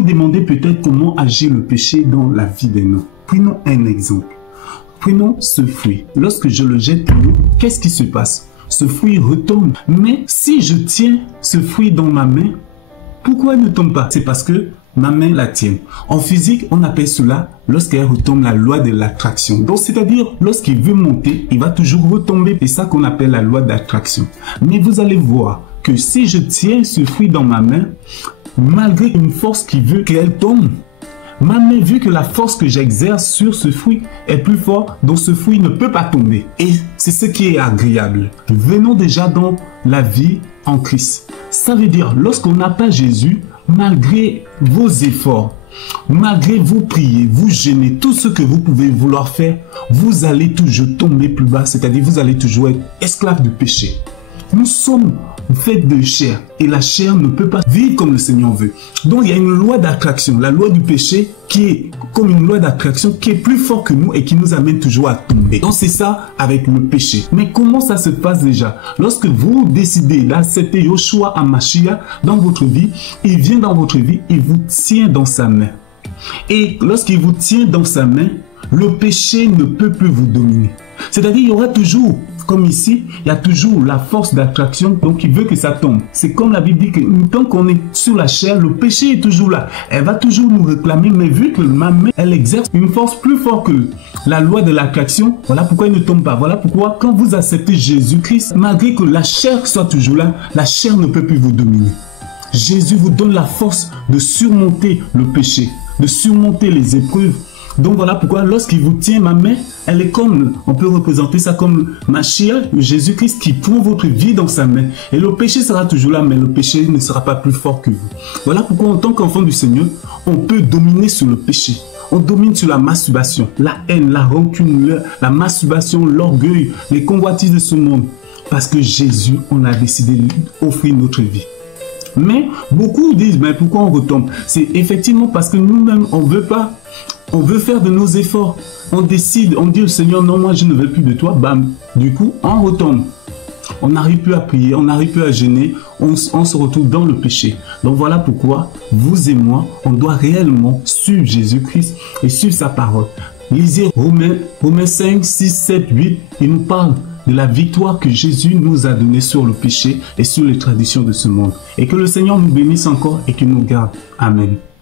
vous demandez peut-être comment agit le péché dans la vie d'un homme. Prenons un exemple. Prenons ce fruit. Lorsque je le jette dans l'eau, qu'est-ce qui se passe? Ce fruit retombe. Mais si je tiens ce fruit dans ma main, pourquoi il ne tombe pas? C'est parce que ma main la tient. En physique, on appelle cela, lorsqu'elle retombe, la loi de l'attraction. Donc, c'est-à-dire, lorsqu'il veut monter, il va toujours retomber. C'est ça qu'on appelle la loi d'attraction. Mais vous allez voir que si je tiens ce fruit dans ma main, malgré une force qui veut qu'elle tombe, ma main, vu que la force que j'exerce sur ce fruit est plus forte, donc ce fruit ne peut pas tomber. Et c'est ce qui est agréable. Venons déjà dans la vie en Christ. Ça veut dire, lorsqu'on n'a pas Jésus, malgré vos efforts, malgré vos prières, vous jeûnez, tout ce que vous pouvez vouloir faire, vous allez toujours tomber plus bas, c'est-à-dire vous allez toujours être esclave du péché. Nous sommes faits de chair et la chair ne peut pas vivre comme le Seigneur veut. Donc il y a une loi d'attraction, la loi du péché qui est comme une loi d'attraction qui est plus forte que nous et qui nous amène toujours à tomber. Donc c'est ça avec le péché. Mais comment ça se passe déjà? Lorsque vous décidez d'accepter Yoshua HaMashiach dans votre vie, il vient dans votre vie, il vous tient dans sa main. Et lorsqu'il vous tient dans sa main, le péché ne peut plus vous dominer. C'est-à-dire il y aura toujours, comme ici, il y a toujours la force d'attraction, donc il veut que ça tombe. C'est comme la Bible dit que tant qu'on est sur la chair, le péché est toujours là. Elle va toujours nous réclamer, mais vu que ma main, elle exerce une force plus forte que la loi de l'attraction, voilà pourquoi il ne tombe pas. Voilà pourquoi quand vous acceptez Jésus-Christ, malgré que la chair soit toujours là, la chair ne peut plus vous dominer. Jésus vous donne la force de surmonter le péché, de surmonter les épreuves. Donc voilà pourquoi lorsqu'il vous tient ma main, elle est comme, on peut représenter ça comme Mashiach, Jésus-Christ qui prend votre vie dans sa main. Et le péché sera toujours là, mais le péché ne sera pas plus fort que vous. Voilà pourquoi en tant qu'enfant du Seigneur, on peut dominer sur le péché. On domine sur la masturbation, la haine, la rancune, la masturbation, l'orgueil, les convoitises de ce monde. Parce que Jésus, on a décidé d'offrir notre vie. Mais beaucoup disent, mais pourquoi on retombe? C'est effectivement parce que nous-mêmes, on veut pas. On veut faire de nos efforts. On décide, on dit au Seigneur, non, moi je ne veux plus de toi. Bam. Du coup, on retombe. On n'arrive plus à prier, on n'arrive plus à jeûner. On se retrouve dans le péché. Donc voilà pourquoi, vous et moi, on doit réellement suivre Jésus-Christ et suivre sa parole. Lisez Romains 5, 6, 7, 8. Il nous parle de la victoire que Jésus nous a donnée sur le péché et sur les traditions de ce monde. Et que le Seigneur nous bénisse encore et qu'il nous garde. Amen.